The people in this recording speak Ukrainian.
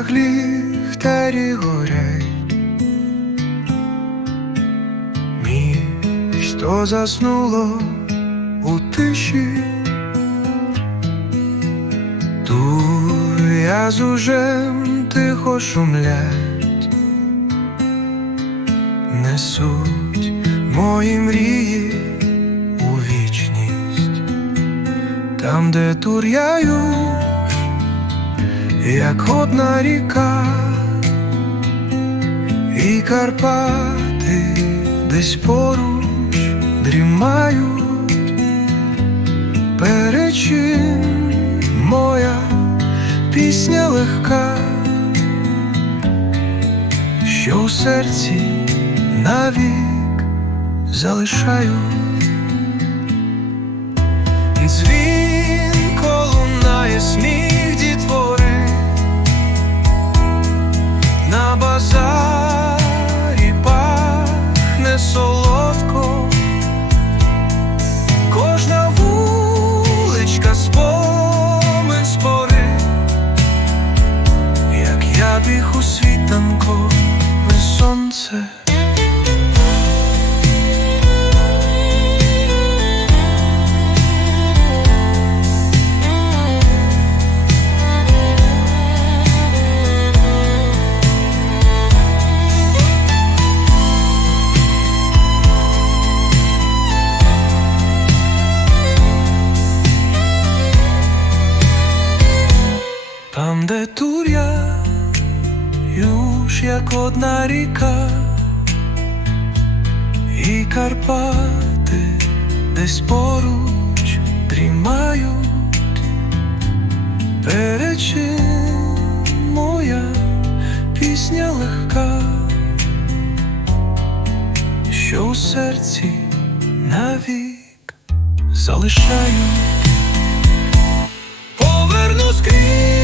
вулицях ліхтарі горять, місто заснуло у тиші, Туя з ужем тихо шумлять, несуть мої мрії у вічність, там, де туряю, як одна ріка, і Карпати десь поруч дрімають, перечин моя пісня легка, що у серці навік залишаю. Як світанку, ви сонце. Юж як одна ріка, і Карпати десь поруч дрімають, перечин моя пісня легка, що у серці навік залишаю. Повернусь крізь